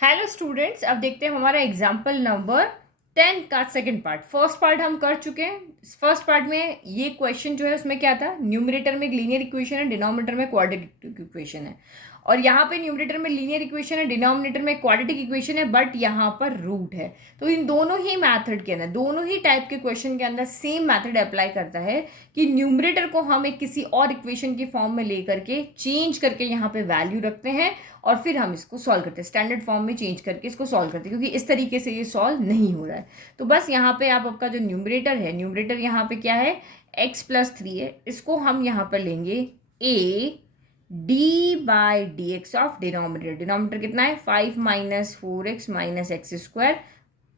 Hello students, अब देखते हैं हमारा एग्जाम्पल नंबर 10 का सेकंड पार्ट। फर्स्ट पार्ट हम कर चुके हैं। फर्स्ट पार्ट में ये क्वेश्चन जो है उसमें क्या था, न्यूमरेटर में एक लीनियर इक्वेशन है, डिनोमिनेटर में क्वाड्रेटिक इक्वेशन है। और यहाँ पे न्यूमरेटर में लीनियर इक्वेशन है, डिनोमिनेटर में क्वाड्रेटिक इक्वेशन है, बट यहाँ पर रूट है। तो इन दोनों ही मैथड के अंदर, दोनों ही टाइप के क्वेश्चन के अंदर सेम मैथड अप्लाई करता है कि न्यूमरेटर को हम एक किसी और इक्वेशन की फॉर्म में लेकर के चेंज करके यहाँ पे वैल्यू रखते हैं और फिर हम इसको सॉल्व करते हैं, स्टैंडर्ड फॉर्म में चेंज करके इसको सॉल्व करते हैं, क्योंकि इस तरीके से ये सॉल्व नहीं हो रहा है। तो बस यहाँ पे आप आपका जो न्यूमरेटर है, न्यूमरेटर यहाँ पे क्या है, x+3 है। इसको हम यहाँ पर लेंगे a d/dx of denominator. Denominator कितना है, 5 - 4x - x²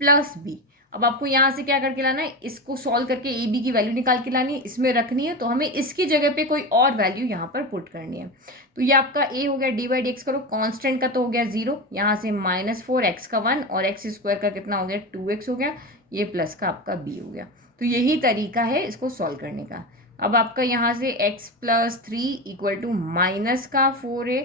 प्लस b। अब आपको यहाँ से क्या करके लाना है, इसको सॉल्व करके ए बी की वैल्यू निकाल के लानी है, इसमें रखनी है। तो हमें इसकी जगह पे कोई और वैल्यू यहाँ पर पुट करनी है। तो ये आपका ए हो गया, d/dx करो, कांस्टेंट का तो हो गया 0, यहाँ से -4x का 1 और x² का कितना हो गया 2x हो गया, ये प्लस का आपका b हो गया। तो यही तरीका है इसको सॉल्व करने का। अब आपका यहाँ से x+3 = माइनस का 4a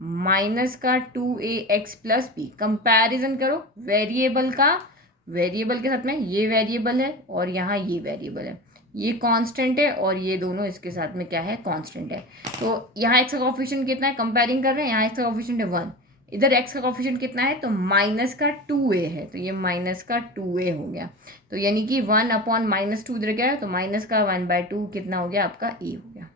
माइनस का 2a x + b। कंपैरिजन करो वेरिएबल का, वेरिएबल के साथ में ये वेरिएबल है और यहाँ ये वेरिएबल है, ये कांस्टेंट है और ये दोनों इसके साथ में क्या है, कांस्टेंट है। तो यहाँ x का कोफिशिएंट कितना है, कंपेयरिंग कर रहे हैं, यहाँ x का कोफिशिएंट है 1, इधर x का कोफिशिएंट कितना है, तो -2a है, तो ये -2a हो गया। तो यानी कि 1/-2 इधर गया, तो -1/2 कितना हो गया आपका a हो गया।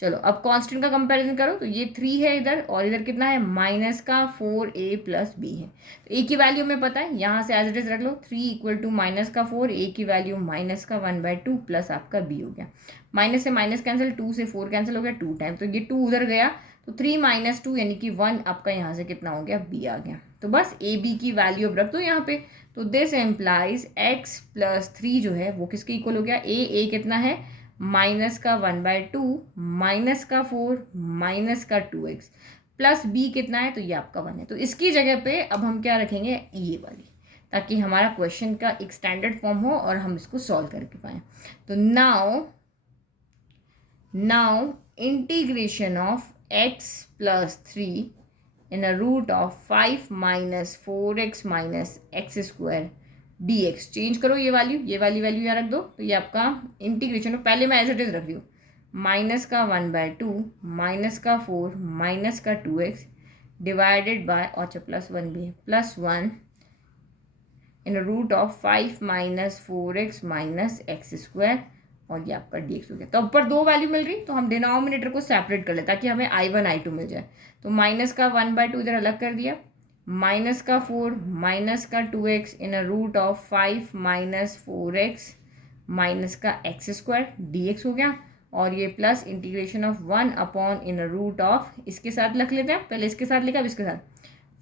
चलो अब कांस्टेंट का कंपैरिजन करो, तो ये 3 है इधर और इधर कितना है, -4a + b है। तो a की वैल्यू हमें पता है, यहाँ से एज इट इज रख लो, 3 = -4, a की वैल्यू -1/2 प्लस आपका b हो गया। माइनस से माइनस कैंसिल, 2 से 4 कैंसिल हो गया 2 टाइम, तो ये 2 उधर गया, तो 3 - 2 यानी कि 1 आपका यहाँ से कितना हो गया, b आ गया। तो बस a b की वैल्यू अब रख दो यहाँ पे। तो दिस एम्प्लाइज x+3 जो है वो किसके इक्वल हो गया, a कितना है, -1/2 -4 -2x प्लस b कितना है, तो ये आपका 1 है। तो इसकी जगह पे अब हम क्या रखेंगे, ये वाली, ताकि हमारा क्वेश्चन का एक स्टैंडर्ड फॉर्म हो और हम इसको सॉल्व करके पाएँ। तो now integration of x+3 in a root of 5 - 4x - x² dx। Change करो ये वैल्यू यहाँ रख दो। तो ये आपका इंटीग्रेशन, पहले मैं एज इट इज रख रही हूँ, -1/2 -4 -2x डिवाइडेड बाय, अच्छा +1 भी है, +1 in root of 5 - 4x - x² और ये आपका dx हो गया। तो ऊपर दो वैल्यू मिल रही, तो हम डिनोमिनेटर को सेपरेट कर ले ताकि हमें i1 i2 मिल जाए। तो -1/2 इधर अलग कर दिया, -4 -2x in root of 5 - 4x -x² dx हो गया। और ये plus integration of 1 in root of, इसके साथ रख लेते हैं, पहले इसके साथ लिखा अब इसके साथ,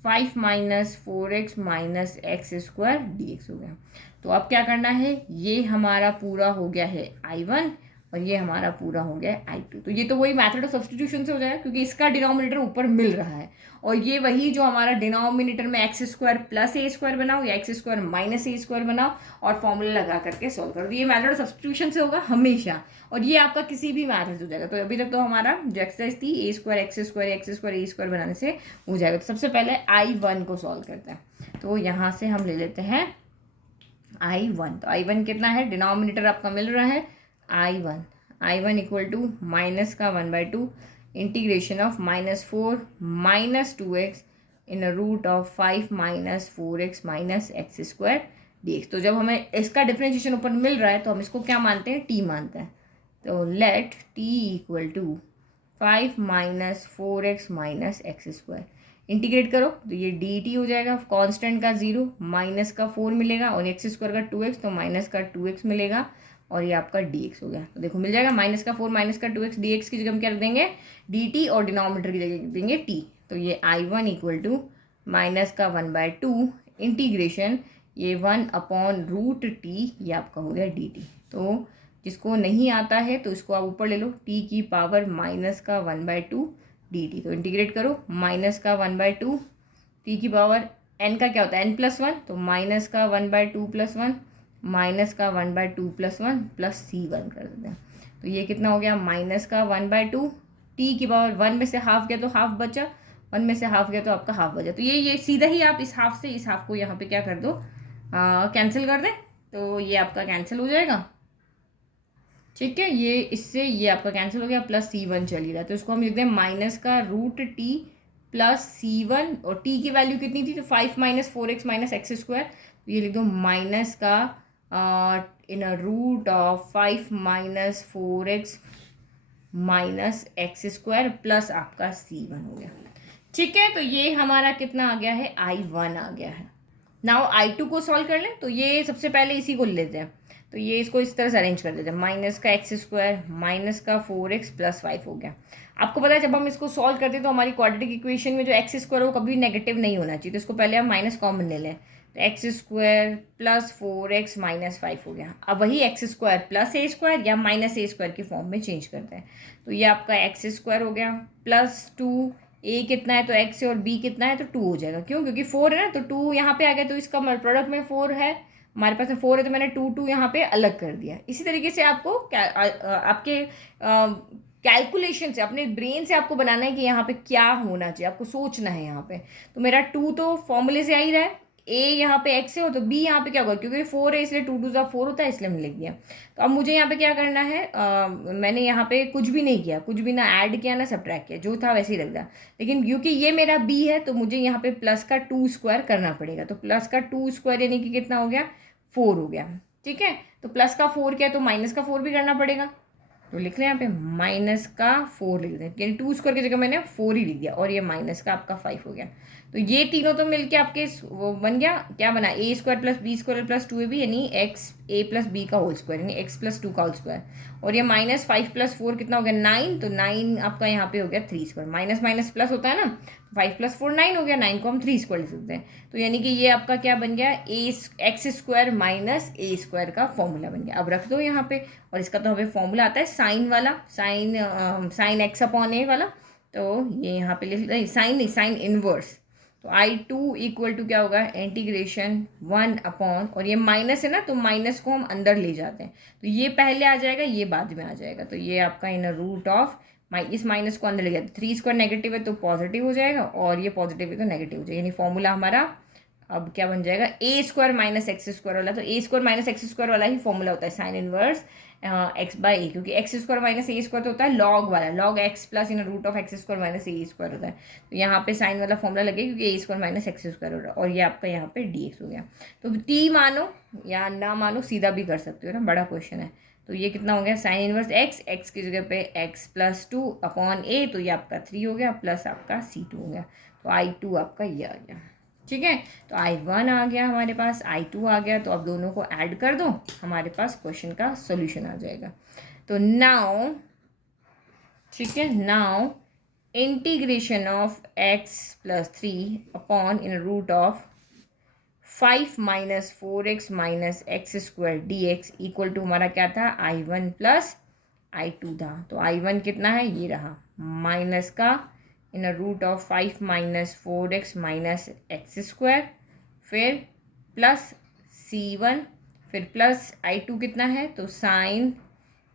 5 - 4x -x² dx हो गया। तो अब क्या करना है, ये हमारा पूरा हो गया है i1 और ये हमारा पूरा हो गया है i2। तो ये तो वही मेथड ऑफ सब्स्टिट्यूशन से हो जाएगा, क्योंकि इसका डिनोमिनेटर ऊपर मिल रहा है और ये वही जो हमारा डिनोमिनेटर में x² + a² बनाओ या x² - a² बनाओ और फॉर्मूला लगा करके सॉल्व करो। ये मेथड ऑफ सब्स्टिट्यूशन से होगा हमेशा, और ये आपका किसी भी मैथड से हो जाएगा। तो अभी तक तो हमारा जो एक्सरसाइज थी a² x² a² बनाने से हो जाएगा। तो सबसे पहले i1 को सॉल्व करते हैं। तो यहाँ से हम ले लेते हैं i1। तो i1 कितना है, डिनोमिनेटर आपका मिल रहा है i1 = -1/2 integration of -4 -2x in root of 5 - 4x -x² dx। तो जब हमें इसका डिफरेंशिएशन ऊपर मिल रहा है तो हम इसको क्या मानते हैं, t मानते हैं। तो late t = 5 - 4x -x²। Integrate करो तो ये dt हो जाएगा, कांस्टेंट का 0, माइनस का 4 मिलेगा और x² का 2x, तो माइनस का 2x मिलेगा और ये आपका dx हो गया। तो देखो मिल जाएगा, -4 - 2x dx की जगह हम क्या रख देंगे, dt, और डिनोमिनेटर की जगह देंगे t। तो ये i1 = -1/2 इंटीग्रेशन, ये 1/√t, ये आपका हो गया dt। तो जिसको नहीं आता है तो इसको आप ऊपर ले लो, t की पावर -1/2 dt। तो इंटीग्रेट करो, -1/2 t की पावर, n का क्या होता है n+1, तो -1/2 + 1 -1/2 + 1 प्लस c1 कर देते हैं। तो ये कितना हो गया, -1/2 t की पावर 1 में से हाफ गया तो हाफ बचा, 1 में से हाफ गया तो आपका हाफ बचा। तो ये सीधा ही आप इस हाफ से इस हाफ को यहाँ पे क्या कर दो, कैंसिल कर दें, तो ये आपका कैंसिल हो जाएगा। ठीक है, ये इससे ये आपका कैंसिल हो गया, प्लस C1 चल ही रहा है, तो इसको हम लिख दें माइनस का रूट टी प्लस C1, और टी की वैल्यू कितनी थी, तो 5 minus 4x minus x square, तो ये लिख दो माइनस का in root of 5 minus 4x minus x square plus आपका C1 हो गया। ठीक है, तो ये हमारा कितना आ गया है, I1 आ गया है। नाउ I2 को सॉल्व कर लें, तो ये सबसे पहले इसी को लेते हैं, तो ये इसको इस तरह से अरेंज कर देते हैं, माइनस का एक्स स्क्वायर माइनस का 4x प्लस 5 हो गया। आपको पता है जब हम इसको सॉल्व करते हैं तो हमारी क्वाड्रेटिक इक्वेशन में जो एक्स स्क्वायर है वो कभी नेगेटिव नहीं होना चाहिए, तो इसको पहले हम माइनस कॉमन ले लें, तो x square plus 4x minus 5 हो गया। अब वही एक्स स्क्वायर प्लस ए स्क्वायर या माइनस ए स्क्वायर की फॉर्म में चेंज करते हैं, तो ये आपका एक्स स्क्वायर हो गया प्लस 2, ए कितना है तो एक्स है और बी कितना है तो 2 हो जाएगा, क्यों, क्योंकि 4 है ना, तो 2 यहाँ पे आ गया, तो इसका प्रोडक्ट में 4 है, हमारे पास में 4 है, तो मैंने 2 यहाँ पे अलग कर दिया। इसी तरीके से आपको आपके कैलकुलेशन से, अपने ब्रेन से आपको बनाना है कि यहाँ पे क्या होना चाहिए, आपको सोचना है यहाँ पे। तो मेरा 2 तो फॉर्मूले से आ ही रहा है, ए यहाँ पे एक्स है हो तो बी यहाँ पे क्या होगा, क्योंकि 4 है इसलिए 2 2 ज़ा 4 होता है, इसलिए मैंने लिख दिया। तो अब मुझे यहाँ पे क्या करना है, मैंने यहाँ पे कुछ भी नहीं किया, कुछ भी ना ऐड किया ना सब्ट्रैक्ट किया, जो था वैसे ही रख दिया, लेकिन क्योंकि ये मेरा बी है तो मुझे यहाँ पे प्लस का 2 स्क्वायर करना पड़ेगा, तो प्लस का 2 स्क्वायर यानी कि कितना हो गया, 4 हो गया। ठीक है, तो प्लस का 4 क्या है तो माइनस का 4 भी करना पड़ेगा, तो लिख लें यहाँ पे माइनस का 4 लिख दें, यानी 2 स्क्वायर की जगह मैंने 4 ही लिख दिया, और ये माइनस का आपका 5 हो गया। तो ये तीनों तो मिलके आपके वो बन गया, क्या बना, a square plus b square plus 2ab यानी एक्स ए प्लस बी का होल स्क्वायर यानी एक्स प्लस 2 का होल स्क्वायर, और ये माइनस 5 प्लस 4 कितना हो गया 9, तो 9 आपका यहाँ पे हो गया 3 स्क्वायर, माइनस माइनस प्लस होता है ना, 5 प्लस 4 9 हो गया, 9 को हम 3 स्क्वायर लिख सकते हैं, तो यानी कि ये आपका क्या बन गया, x square minus a square का फॉर्मूला बन गया। अब रख दो यहाँ पे, और इसका तो हमें फॉर्मूला आता है साइन वाला, साइन एक्स अपॉन ए वाला, तो ये यहाँ पे लिख नहीं, साइन नहीं, साइन इनवर्स, तो I2 इक्वल टू क्या होगा, इंटीग्रेशन 1 अपॉन, और ये माइनस है ना तो माइनस को हम अंदर ले जाते हैं, तो ये पहले आ जाएगा ये बाद में आ जाएगा, तो ये आपका इन रूट ऑफ इस माइनस को अंदर ले जाते, 3 स्क्वायर नेगेटिव है तो पॉजिटिव हो जाएगा, और ये पॉजिटिव है तो नेगेटिव हो जाएगा, यानी फॉर्मूला हमारा अब क्या बन जाएगा, a square minus x square वाला, तो a square minus x square वाला ही फॉर्मूला होता है sine inverse x by a, क्योंकि x square minus a square तो होता है लॉग वाला, log x plus in root of x square minus a square होता है, तो यहाँ पे साइन वाला फॉर्मूला लगेगा क्योंकि ए स्क्वायर माइनस एक्स स्क्वायर हो रहा है, और ये आपका यहाँ पे डी एक्स हो गया। तो टी मानो या ना मानो सीधा भी कर सकते हो ना, बड़ा क्वेश्चन है, तो ये कितना हो गया साइन इनवर्स एक्स, एक्स की जगह पे एक्स प्लस 2 अपॉन ए, तो ये आपका 3 हो गया प्लस आपका C2 हो गया, तो I2 आपका ये आ गया। ठीक है, तो I1 आ गया हमारे पास, I2 आ गया, तो अब दोनों को ऐड कर दो, हमारे पास क्वेश्चन का सॉल्यूशन आ जाएगा। तो नाउ ठीक है, now integration of x plus 3 upon in root of 5 minus 4x minus x square d x equal to हमारा क्या था, I1 प्लस I2 था, तो I1 कितना है, ये रहा माइनस का in root of 5 minus 4x minus x square, फिर प्लस C1, फिर प्लस I2 कितना है, तो साइन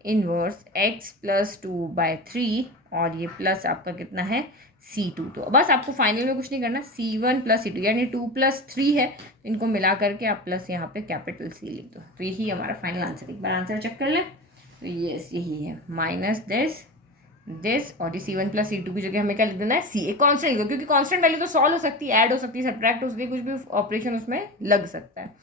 इनवर्स x प्लस 2/3, और ये प्लस आपका कितना है C2, तो बस आपको फाइनल में कुछ नहीं करना, C1 प्लस C2 यानी 2 प्लस 3 है, इनको मिला करके आप प्लस यहाँ पे कैपिटल C लिख दो, तो यही हमारा फाइनल आंसर। एक बार आंसर चेक कर लें, तो यस यही है, माइनस दिस और ये C1 प्लस C2 की जगह हमें क्या लिख देना है, C, एक कॉन्स्टेंट लिखो, क्योंकि कॉन्स्टेंट वैल्यू तो सॉल्व हो सकती है, ऐड हो सकती है, सब्ट्रैक्ट हो सकती है, कुछ भी ऑपरेशन उसमें लग सकता है,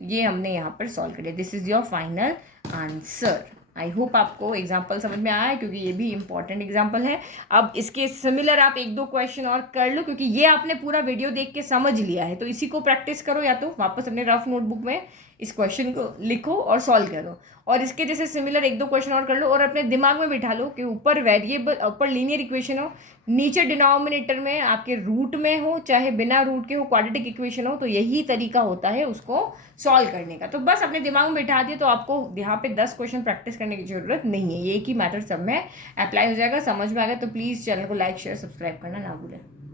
ये हमने यहाँ पर सॉल्व कर लिया। This is your final answer. I hope आपको एग्जाम्पल समझ में आया है, क्योंकि ये भी इंपॉर्टेंट एग्जाम्पल है। अब इसके सिमिलर आप 1-2 क्वेश्चन और कर लो, क्योंकि ये आपने पूरा वीडियो देख के समझ लिया है, तो इसी को प्रैक्टिस करो, या तो वापस अपने रफ नोटबुक में इस क्वेश्चन को लिखो और सॉल्व करो, और इसके जैसे सिमिलर 1-2 क्वेश्चन और कर लो, और अपने दिमाग में बिठा लो कि ऊपर वेरिएबल, ऊपर लीनियर इक्वेशन हो, नीचे डिनोमिनेटर में आपके रूट में हो, चाहे बिना रूट के हो, क्वाड्रेटिक इक्वेशन हो, तो यही तरीका होता है उसको सॉल्व करने का। तो बस अपने दिमाग में बिठा दिए, तो आपको यहाँ पे 10 क्वेश्चन प्रैक्टिस करने की जरूरत नहीं है, ये एक ही मैथड सब में अप्लाई हो जाएगा। समझ में आ गया तो प्लीज़ चैनल को लाइक शेयर सब्सक्राइब करना ना भूलें।